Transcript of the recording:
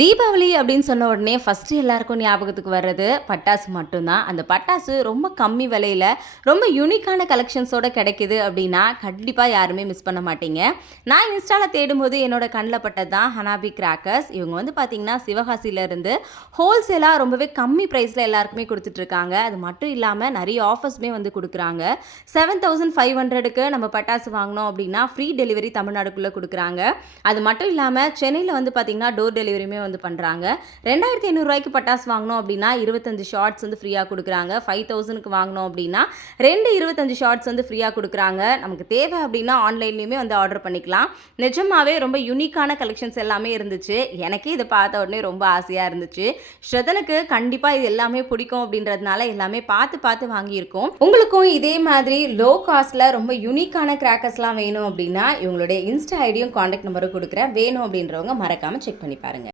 தீபாவளி அப்படின்னு சொன்ன உடனே ஃபஸ்ட்டு எல்லாருக்கும் ஞாபகத்துக்கு வர்றது பட்டாசு மட்டும்தான். அந்த பட்டாசு ரொம்ப கம்மி விலையில ரொம்ப யூனிக்கான கலெக்ஷன்ஸோட கிடைக்குது அப்படின்னா கண்டிப்பாக யாருமே மிஸ் பண்ண மாட்டீங்க. நான் இன்ஸ்டாவில் தேடும்போது என்னோட கண்ணில் பட்டது தான் ஹனாபி கிராக்கர்ஸ். இவங்க வந்து பார்த்தீங்கன்னா சிவகாசியிலேருந்து ஹோல்சேலாக ரொம்பவே கம்மி ப்ரைஸில் எல்லாருக்குமே கொடுத்துட்ருக்காங்க. அது மட்டும் இல்லாமல் நிறைய ஆஃபர்ஸுமே வந்து கொடுக்குறாங்க. 7500க்கு நம்ம பட்டாசு வாங்கினோம் அப்படின்னா ஃப்ரீ டெலிவரி தமிழ்நாடுக்குள்ளே கொடுக்குறாங்க. அது மட்டும் இல்லாமல் சென்னையில் வந்து பார்த்தீங்கன்னா டோர் டெலிவரியுமே வந்து பண்ணுறாங்க. 2500 பட்டாசு வாங்கினோம் அப்படின்னா 25 ஷார்ட்ஸ் வந்து ஃப்ரீயாக கொடுக்குறாங்க. 5000க்கு வாங்கினோம் அப்படின்னா 25 ஷார்ட்ஸ் வந்து ஃப்ரீயாக கொடுக்குறாங்க. நமக்கு தேவை அப்படின்னா ஆன்லைன்லேயுமே வந்து ஆர்டர் பண்ணிக்கலாம். நிஜமாவே ரொம்ப யூனிக்கான கலெக்ஷன்ஸ் எல்லாமே இருந்துச்சு. எனக்கே இதை பார்த்த உடனே ரொம்ப ஆசையாக இருந்துச்சு. ஸ்ரதனுக்கு கண்டிப்பாக இது எல்லாமே பிடிக்கும் அப்படின்றதுனால எல்லாமே பார்த்து பார்த்து வாங்கியிருக்கோம். உங்களுக்கும் இதே மாதிரி லோ காஸ்ட்டில் ரொம்ப யூனிக்கான கிராக்கர்ஸ்லாம் வேணும் அப்படின்னா இவங்களுடைய இன்ஸ்டா ஐடியும் காண்டாக்ட் நம்பரும் கொடுக்குறேன். வேணும் அப்படின்றவங்க மறக்காமல் செக் பண்ணி பாருங்கள்.